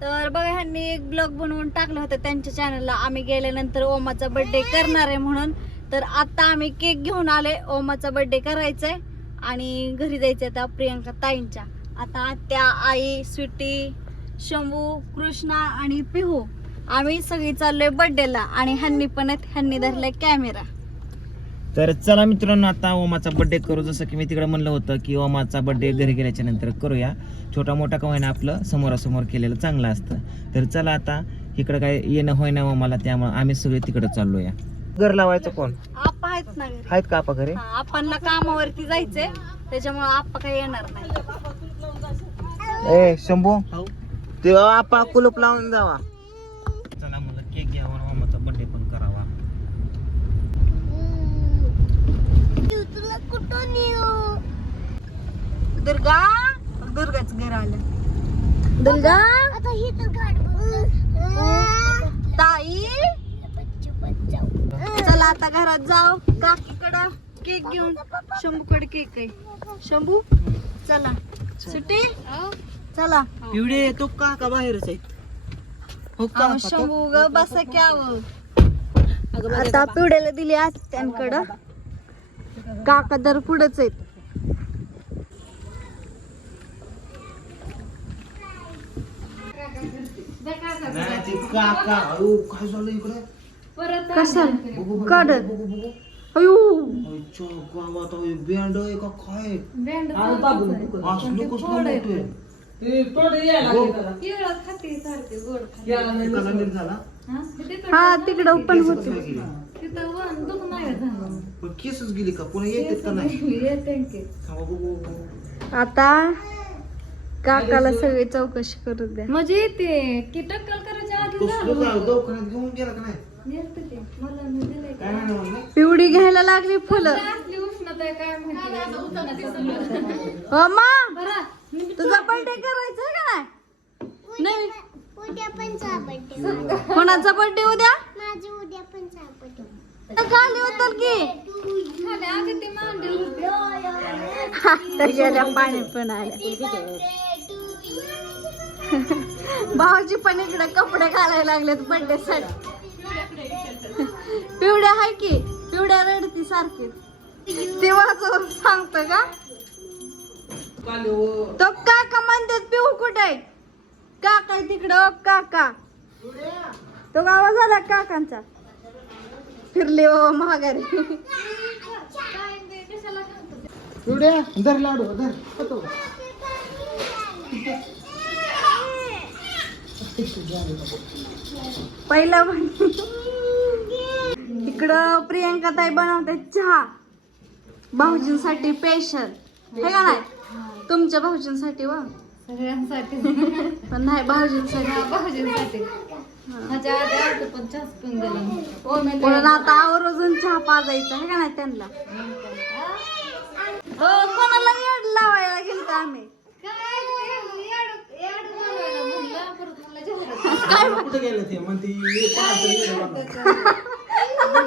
तर बघा ह्यांनी एक ब्लॉग बनवून टाकलं होतं त्यांच्या चॅनलला आम्ही गेल्यानंतर ओमाचा बर्थडे करणार आहे म्हणून. तर आता आम्ही केक घेऊन आले ओमाचा बर्थडे करायचा आहे आणि घरी जायचं आता प्रियंका ताईंच्या. आता त्या आई स्वीटी शंभू कृष्णा आणि पिहू. आम्ही सगळी चाललोय बर्थडेला आणि ह्यांनी पण आहेत. ह्यांनी धरलाय कॅमेरा तर चला मित्रांनो आता ओमाचा बर्थडे करू. जसं की मी तिकडे म्हणलं होतं की ओमाचा बर्थडे घरी गेल्याच्यानंतर करूया. छोटा मोठा का होईना आपलं समोरासमोर केलेलं चांगलं असतं. तर चला आता इकडं काय येणं होईना ओमाला त्यामुळे आम्ही सगळे तिकडे चाललोया. घर लावायचं कोण? आप्पा आहेत ना घरी. आहेत का आपा घरी? हा, आपणला कामावरती जायचंय. त्याच्यामुळे आप्पा काही येणार नाही. ए शंभू ते आपा कुलूप लावून जावा. चला मला केक घ्यावा आणि ओमाचा बर्थडे पण करावा दुर्गा? दुर्गाच घर आलं. दुर्गा? ताई? चला आता घरात जाऊ. काकीकडं केक घेऊन. शंभूकडे केक आहे. शंभू चला. सुट्टी? चला. पिवडे तो का का बाहेरच आहे? हो का? अहो, शंभू ग बसा की आव आता पिवड्याला दिली आत्यांकडं. काका. तर पुढंच आहेत काढ. अयो. आहे बँड आहे का काय? असलं कसलं मोठं कसा नीट झाला. हा तिकडं पण होत. पण केसच गेली का? पुन्हा येतात का नाही? थांबा बघू आता काकाला सगळी चौकशी करू द्या. म्हणजे ते की टक्कल करायच्या आधी कसलं काय दवाखान्यात घेऊन गेला का नाही? नेलतं ते. मला नाही दिलंय. काय नाही म्हणलं पिवडी घ्यायला लागली फुलं. असली उष्णता आहे काय माहिती. हो मा! बरं तुझा बर्थडे करायचा का नाही? नाही उद्या पण बर्थडे कोणाचा बर्थडे उद्या? माझी उद्या पण सापडतो. खाली उतर की. गेल्या पाणी पण आल्या. भाऊजी पण इकडे कपडे घालायला लागलेत बर्थडे साठी. पिवड्या हाय की? पिवड्या रडती सारखीच. ते वाचवून सांगतो का? तो काका म्हणतात पिऊ कुठे? आहे? काका आहे तिकडं. काका. तो गावा झाला काकांचा फिरले ओ महागारी पिवड्या धर लाडू धर. खातो. पहिला पण इकडं प्रियंका ताई बनवते चहा. भाऊजींसाठी स्पेशल हे का नाही? तुमच्या भाऊजींसाठी व. सगळ्यांसाठी. पण नाही भाऊजींसाठी. भाऊजींसाठी. माझ्या आधी पण पिऊन गेलं ओ मी म्हणून आता आवर्जून चहा पाजायचा आहे का नाही त्यांना? हो? कोणाला येड लावायला गेलो आम्ही. काय ते याड- याड बोलवायला म्हणलं, परत म्हणलं जेवढं. काय कुठे गेलं ते? म्हणते ये कोणाला तरी येडं बनवा.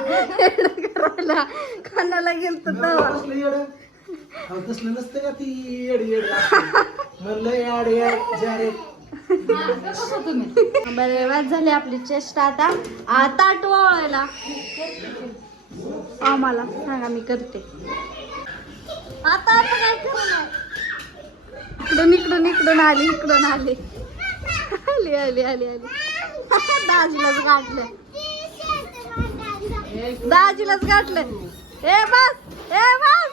येड करायला गेलतो तेव्हा? कसलं येडं? अहो, तसलं नसतं का ती येड येड? म्हणलं याड याड जा रे हा, कसं तुम्ही बरे वाद झाली आपली चेष्टा आता. आता टोळायला. आम्हाला. सांगा मी करते. आता आता काय करणार? इकडून इकडून इकडून आली इकडून आली. आली आली आली आली. दाजीलाच गाठलं. दाजीलाच गाठलं. ए बस. ए बस.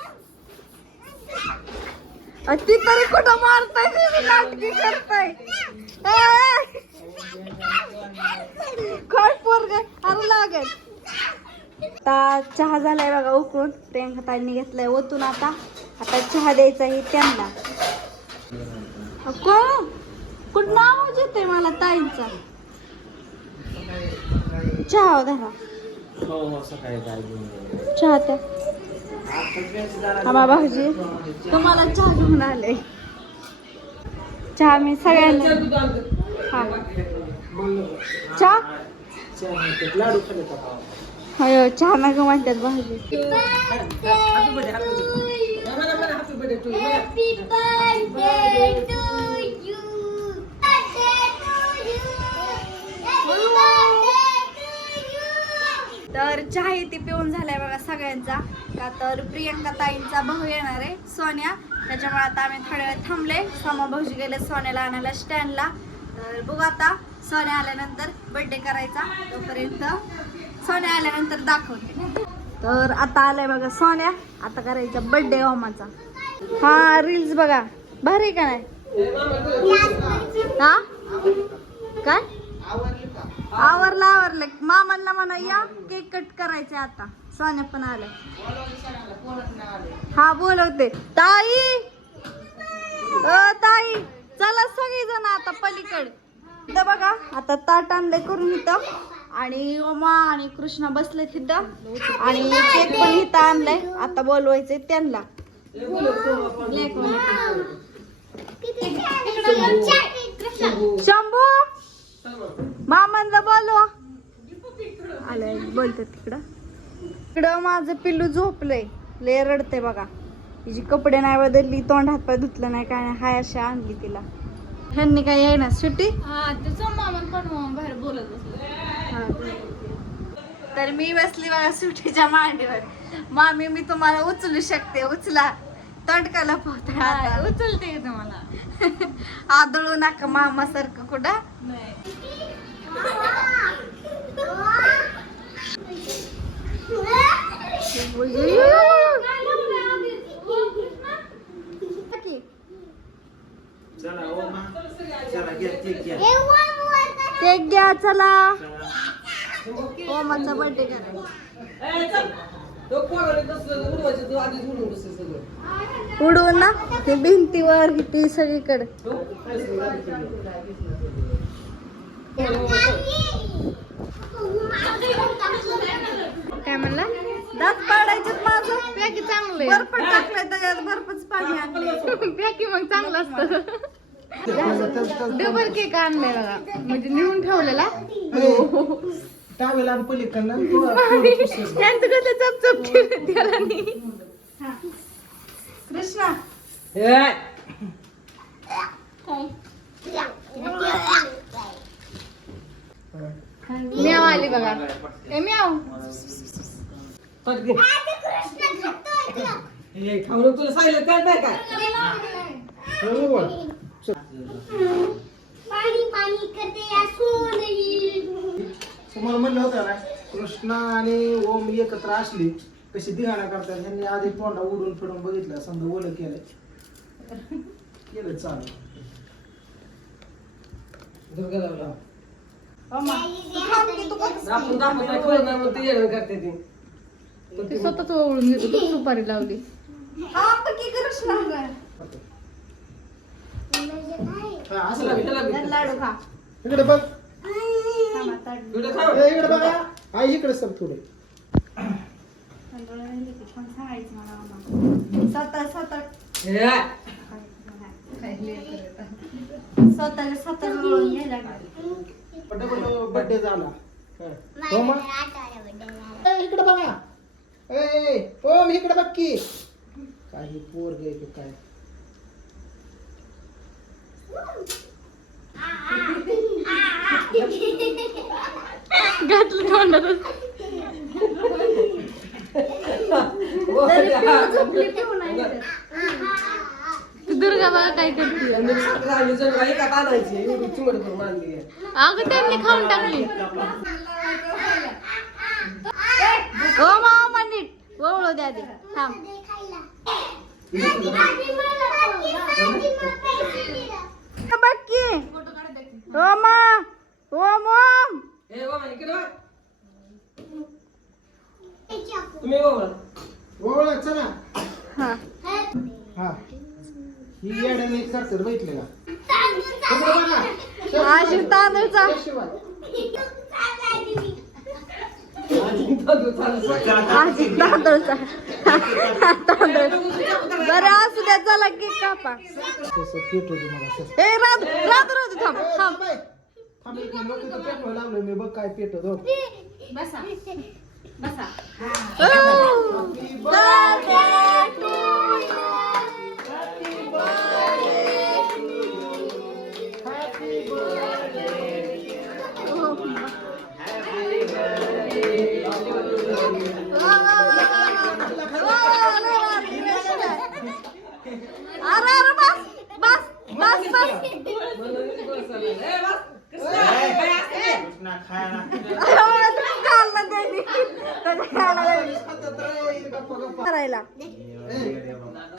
ती तरी कुठं मारताय नाटकी करताय ए! काय पोरग अरे लागेल आता चहा झालाय बघा उकळून. प्रियंका ताईंनी घेतलाय ओतून आता. आता चहा द्यायचा आहे त्यांना. कोण कुठं आवाज येतोय मला ताईंचा? चहा हो धरा. हो हो. चहा त्या आम्हा भाऊजी तुम्हाला चहा घेऊन आले. चहा मी सगळ्यांना हा. चहा? अयो चहा माग म्हणतात तर चहा ती पिऊन झालाय बघा सगळ्यांचा. का तर प्रियंका ताईंचा भाऊ येणार आहे सोन्या. त्याच्यामुळे आता आम्ही थोड्या वेळ थांबले. समा भाऊजी गेले सोन्याला आणायला स्टँडला तर बघू आता सोन्या आल्यानंतर बड्डे करायचा. तोपर्यंत सोन्या आल्यानंतर दाखवते. तर आता आलाय बघा सोन्या. आता करायचा बर्थडे ओमाचा. हा रील्स बघा. भारी आहे का नाही? हा? काय? आवरलं आवरलं. मामांना म्हणा या केक कट करायचे आता. सोन्या पण आलाय. हा बोलवते. ताई! अ ताई चला सगळी जण आता पलीकडे. बघा आता ताट आणलंय करून इथं. आणि ओमा आणि कृष्णा बसले तिथं आणि केक पण इथं आणलंय. आता बोलवायचंय त्यांना. शंभू मामांना बोलवा. आलंय बोलतात तिकडं. तिकडं माझं पिल्लू झोपलंय. लय रडते बघा. तिची कपडे नाही बदलली तोंड हात पाय धुतलं नाही काय नाही हाय अशी आणली तिला. ह्यांनी काय येणार सुट्टी? हा ते बाहेर बोलत बसले. तर मी बसली बघा सुट्टीच्या मांडीवर. मामी मी तुम्हाला उचलू शकते उचला. तंटकाला पोहता उचलते तुम्हाला? आदळू नका मामा सारखं कुठं? नाही की. चला ओमा चला घ्या चला. ओमाचा बर्थडे करायचा उडवून ना ते भिंतीवर ती सगळीकडे. काय म्हणला? दात पाडायचे माझं. पॅकी चांगलं बर्फ टाकलंय त्याच्यात बर्फच पाणी आणलंय. पॅकी मग चांगलं असतं. डबल केक आणलाय बघा. म्हणजे नेऊन ठेवलेला. टावेला पलीकडनं त्यांचं कसं चपचप केलं त्याला. कृष्णा. म्याव आली बघा. ए म्याव तुला सांगितलं काय नाही काय? पाणी पाणी करते या सोनई तुम्हाला म्हणलं होतं ना कृष्णा आणि ओम एकत्र असली कशी धिगाणा करतात. ह्यांनी आधी तोंडा उडून फिरून बघितलं समजा ओलं केलंय. केलं चालू. ओमा, तू थांब की, तू? ते स्वतःच ओळून घेतो तू सुपारी लावली. हा, असं लागलं. लाडू खा. इकडे बघ. ए, इकडे बघा. आई इकडे सर थोडे. स्वतः स्वतः. स्वतःला स्वतः घ्यायला लागलं. बर्थडे झाला. हो मग? ए, इकडे बघा. ए ओम इकडे बघ की. काही पोर गे काय. घातलं तोंडात. दुर्गा बघा काय करते अगं त्यांनी खाऊन टाकली ओ मामा नीट ओळू द्या दे थांब बघ की. ओमा ओम हा. हा. ही तांदूळचा शिवाय तांदूळचा तांदूळ बरं असू द्या चला की कापा ए रात रात रात थांब थांब मी बघ काय पेट बसा बसा birthday to you. Happy birthday.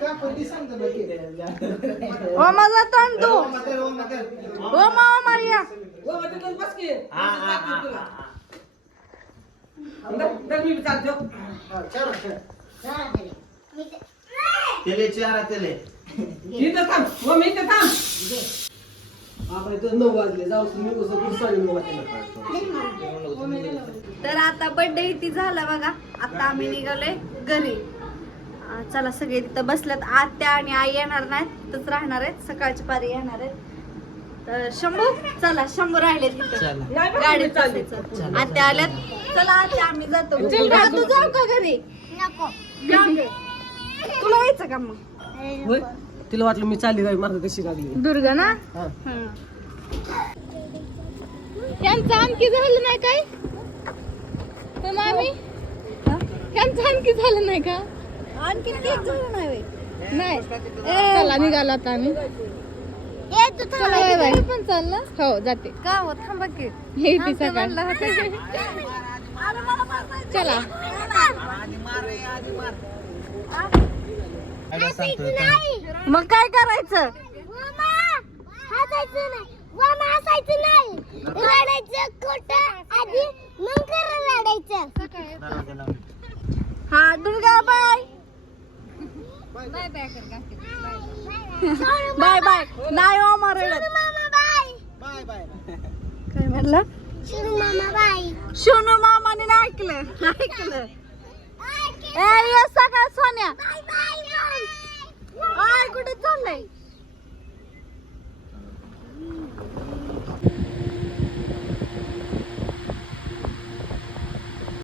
का पण ती सांगतो ना की ओ माझा तण तू ओ मामा मारिया. हा, हा, हा, हा, हा. हा, चार अक्षर. तेले चारा तेले. तर आता बर्थडे इथे झाला बघा? आता आम्ही निघालोय घरी. चला सगळे तिथं बसल्यात आत्या आणि आई येणार नाहीत तिथंच राहणार आहेत. सकाळची पारी येणार आहेत. तर शंभू चला शंभू राहिले तिथं. गाडीत बसायचं. आत्या आल्यात. चला आत्या आम्ही जातो. हा, तू जाऊ का घरी? जाऊ. तुला यायचं का मग? तिला वाटलं मी चालली जाईल मार्ग कशी लागली? दुर्गा ना? हा. हं. यांचं आणखी झालं नाही काय? तर मामी? यांचं आणखी झालं नाही का? आणखी केक झालं नाही. चला निघाला आता आम्ही. ए तू चला बाय बाय पण चाललं हो जाते. का हो थांबा की. हे ती सकाळ चला. मग काय करायचं? वामा हसायचं नाही बाय बाय नाही ओ मरडत बाय बाय काय म्हणला? शिवनू मामाने ना ऐकलं. ऐकलं. ए ये सगळं सोन्या. आय कुठे चाललंय?